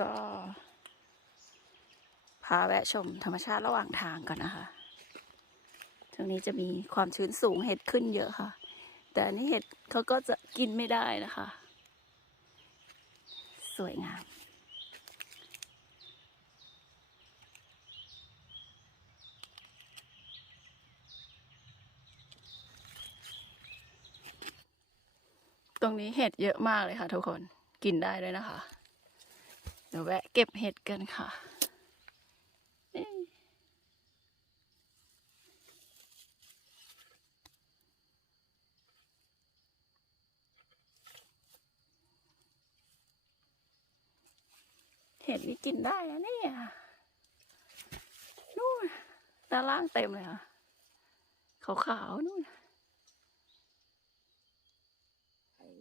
ก็พาแวะชมธรรมชาติระหว่างทางก่อนนะคะ ตรงนี้จะมีความชื้นสูงเห็ดขึ้นเยอะค่ะ แต่อันนี้เห็ดเขาก็จะกินไม่ได้นะคะ สวยงามตรงนี้เห็ดเยอะมากเลยค่ะทุกคนกินได้ด้วยนะคะ เดี๋ยวแวะเก็บเห็ดกันค่ะเห็ดนี่กินได้นะเนี่ยนู่นด้านล่างเต็มเลยค่ะขาวๆนู่น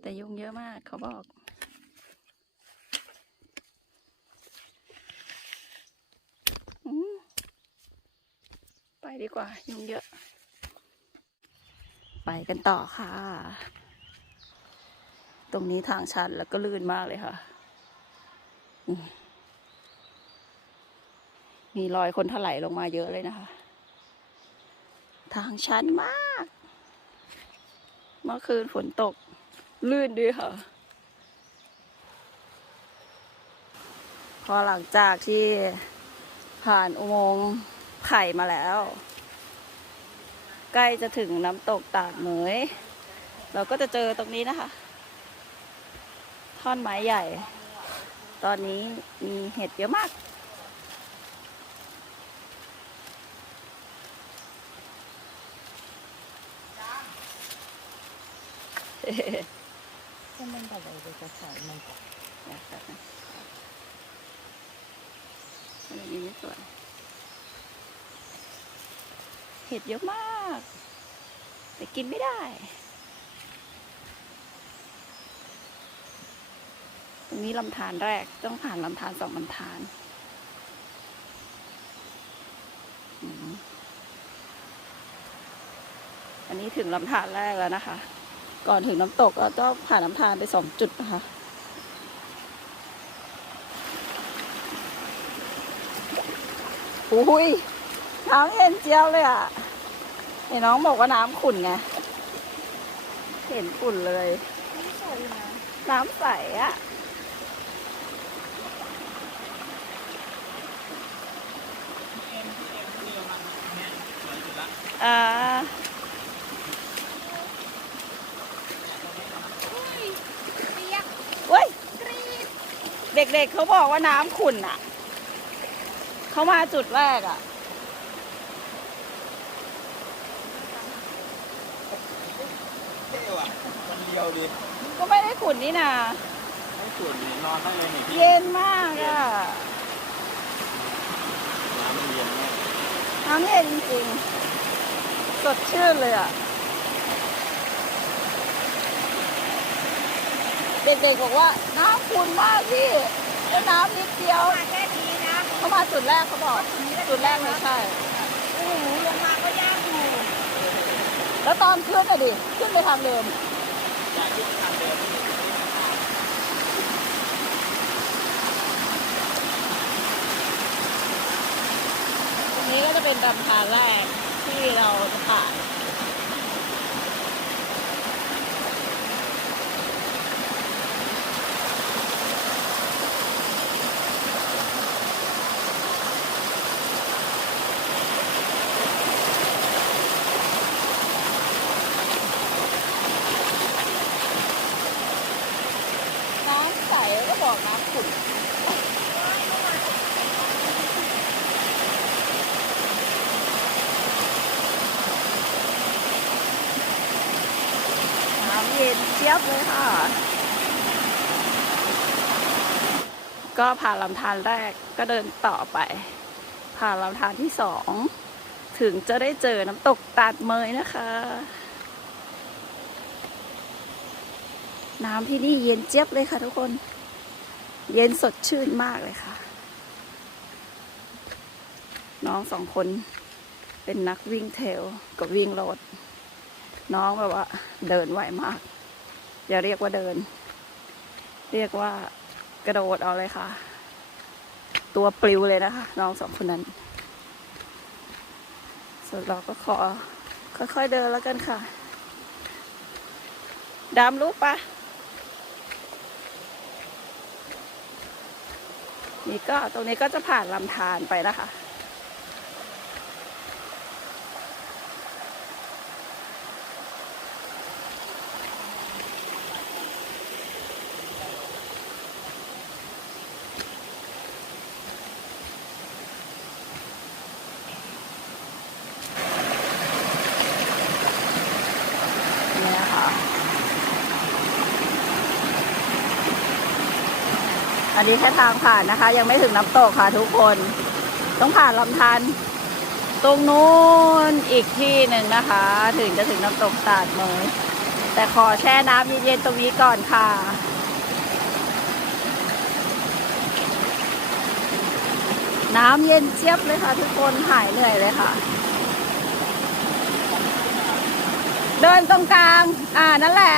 แต่ยุงเยอะมากเขาบอก อืมไป ดีกว่า ยุงเยอะ ไปกันต่อค่ะ ตรงนี้ทางชันแล้วก็ลื่นมากเลยค่ะมมีรอยคนถลายลงมาเยอะเลยนะคะ ทางชันมาก เมื่อคืนฝนตก ลื่นด้วยค่ะพอหลังจากที่ผ่านอุโมงค์ ไผ่มาแล้ว ใกล้จะถึงน้ำตกตาดเหมย เราก็จะเจอตรงนี้นะคะ ท่อนไม้ใหญ่ ตอนนี้มีเห็ดเยอะมาก Saan ba ba ito sa man ko? อยากจับนะอันนี้ไม่สวย เห็ดเยอะมาก แต่กินไม่ได้ ตรงนี้ลำธารแรกต้องผ่านลำธารสองลำธารอันนี้ถึงลำธารแรกแล้วนะคะ ก่อนถึงน้ำตกเราต้องผ่านน้ำธารไปสองจุดนะคะอุ้ย น้ำเย็นเจียวเลยอะเห็นน้องบอกว่าน้ำขุ่นไง เห็นขุ่นเลย น้ำใสอะอ่าเว้ยเด็กๆเขาบอกว่าน้ำขุ่นอะ เขามาจุดแรกอะ เท่ว่ะมันเดียวดิก็ไม่ได้ขุ่นนี่นาไม่ส่วนนี่นอนได้เลยนี่พี่เย็นมากอะน้ำมันเย็นมากน้ำเย็นจริงๆ สดชื่นเลยอะเด็กๆบอกว่าน้ำขุ่นมากพี่แล้วน้ำนิดเดียว มาแค่นี้นะ เขามาจุดแรกเขาบอกจุดแรกไม่ใช่โอ้โหลงมาก็ยากอยู่ แล้วตอนขึ้นอะดิ ขึ้นไปทางเดิม อยาขึ้นทางเดินตรงนี้ก็จะเป็นลำธารแรกที่เราจะผ่านำใสแล้วก็บอกน้ำขุ่น น้ำ เจี๊ยบเลยค่ะ ก็ผ่านลำธารแรกก็เดินต่อไป ผ่านลำธารที่สองถึงจะได้เจอน้ำตกตาดเมยนะคะ น้ำที่นี่เย็นเจี๊ยบเลยค่ะทุกคน เย็นสดชื่นมากเลยค่ะ น้องสองคนเป็นนักวิ่งเทลกับวิ่งโรดน้องแบบว่าเดินไหวมาก อย่าเรียกว่าเดิน เรียกว่ากระโดดเอาเลยค่ะ ตัวปลิวเลยนะคะ น้องสองคนนั้น ส่วนเราก็ขอ ค่อยๆเดินแล้วกันค่ะ ดามรู้ปะนี่ก็ตรงนี้ก็จะผ่านลำธารไปนะคะ อันนี้แค่ทางผ่านนะคะ ยังไม่ถึงน้ำตกค่ะทุกคน ต้องผ่านลำธารตรงนู้นอีกที่หนึ่งนะคะ ถึงจะถึงน้ำตกตาดเมยแต่ขอแช่น้ำเย็นๆตรงนี้ก่อนค่ะน้ำเย็นเจี๊ยบเลยค่ะ ทุกคนหายเหนื่อยเลยค่ะ เดินตรงกลาง อ่านั่นแหละ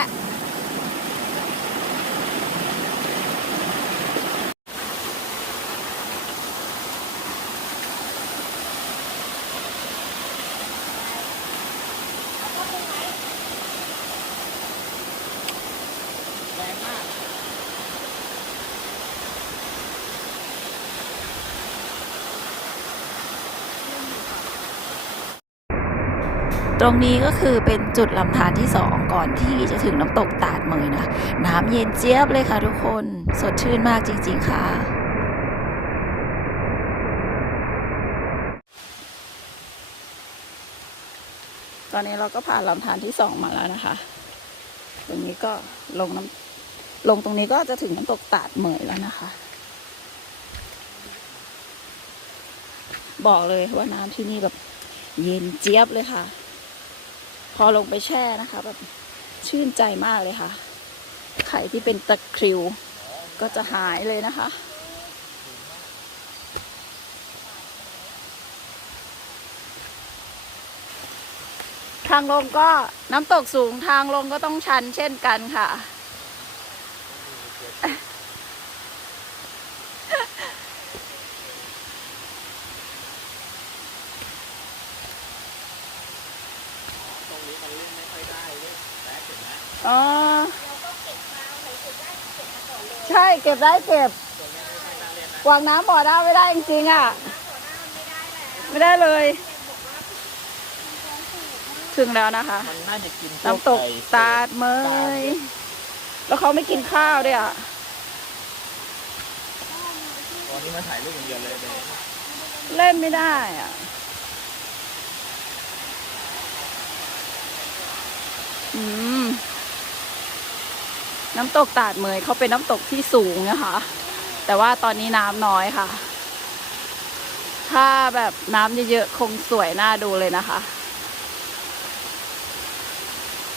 ตรงนี้ก็คือเป็นจุดลำธารที่สองก่อนที่จะถึงน้ำตกตาดเมยนะน้ำเย็นเจี๊ยบเลยค่ะทุกคน สดชื่นมากจริง ๆ ค่ะตอนนี้เราก็ผ่านลำธารที่สองมาแล้วนะคะ ตรงนี้ก็ลงน้ำลงตรงนี้ก็จะถึงน้ำตกตาดเหมยแล้วนะคะ บอกเลยว่าน้ำที่นี่แบบเย็นเจี๊ยบเลยค่ะ พอลงไปแช่นะคะแบบชื่นใจมากเลยค่ะ ไข่ที่เป็นตะคริว ก็จะหายเลยนะคะ ทางลงก็น้ำตกสูงทางลงก็ต้องชันเช่นกันค่ะ ตรงนี้มันเล่นไม่ค่อยได้เว้ยแป๊กเห็นไหม อ๋อ ใช่เก็บได้เก็บวางน้ำบ่อน้าไม่ได้จริงๆอะ ไม่ได้เลย ถึงแล้วนะคะ มันน่าจะกินพวน้ำตกไอ้ตาดเมย แล้วเขาไม่กินข้าวด้วยอะ ตอนนี้มาถ่ายรูปอย่างเดียวเลยเลยเล่นไม่ได้อะ อืม น้ำตกตาดเมยเขาเป็นน้ำตกที่สูงนะคะ แต่ว่าตอนนี้น้ำน้อยค่ะ ถ้าแบบน้ำเยอะๆคงสวยน่าดูเลยนะคะ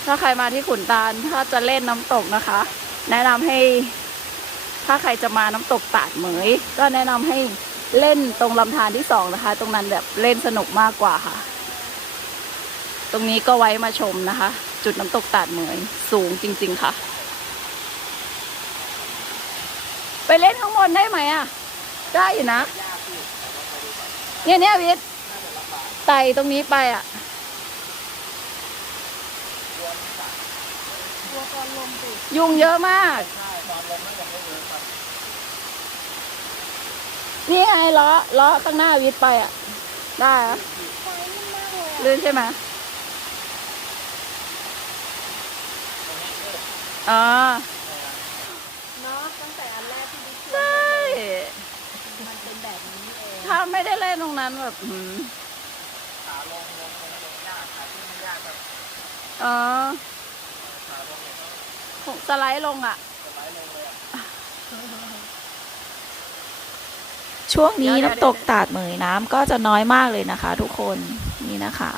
ถ้าใครมาที่ขุนตาลถ้าจะเล่นน้ำตกนะคะ แนะนำให้ ถ้าใครจะมาน้ำตกตาดเหมย ก็แนะนำให้เล่นตรงลำธารที่สองนะคะ ตรงนั้นแบบเล่นสนุกมากกว่าค่ะ ตรงนี้ก็ไว้มาชมนะคะ จุดน้ำตกตาดเหมยสูงจริง ๆ ค่ะ ไปเล่นข้างบนได้ไหมอะ ได้อยู่นะ เนี่ยเนี่ยวิทย์ไต่ตรงนี้ไปอะตัวตอนลมติดยุงเยอะมากนี่ไงล้อล้อข้างหน้าวิทย์ไปอะ ได้อะไฟนิ่มมากเลยอะลื่นใช่ไหมอ๋อ เนาะตั้งแต่อันแรกที่ดิฉั ใช่ มันเป็นแบบนี้เอง ถ้าไม่ได้เล่นตรงนั้นแบบหืมขาลงลงลงลงยากขาขึ้นไม่ยากแบบอ๋อขาลงเนี่ยต้องสไลด์ลงอะ สไลด์ลงเลยอะช่วงนี้น้ำตกตาดเหมยน้ำก็จะน้อยมากเลยนะคะ ทุกคนนี่นะคะ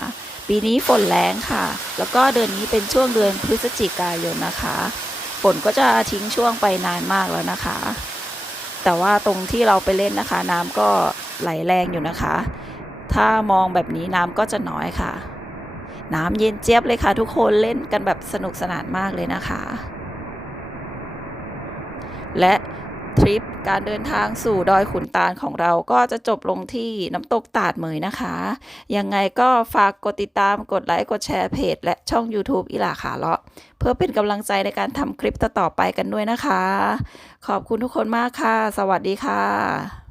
ปีนี้ฝนแรงค่ะ แล้วก็เดือนนี้เป็นช่วงเดือนพฤศจิกายนนะคะ ฝนก็จะทิ้งช่วงไปนานมากแล้วนะคะ แต่ว่าตรงที่เราไปเล่นนะคะ น้ำก็ไหลแรงอยู่นะคะ ถ้ามองแบบนี้น้ำก็จะน้อยค่ะ น้ำเย็นเจี๊ยบเลยค่ะ ทุกคนเล่นกันแบบสนุกสนานมากเลยนะคะ และ ทริปการเดินทางสู่ดอยขุนตาลของเราก็จะจบลงที่น้ำตกตาดเหมยนะคะ ยังไงก็ฝากกดติดตามกดไลค์กดแชร์เพจ และช่อง YouTube อิหลาขาเลาะ เพื่อเป็นกำลังใจในการทำคลิปต่อๆไปกันด้วยนะคะ ขอบคุณทุกคนมากค่ะ สวัสดีค่ะ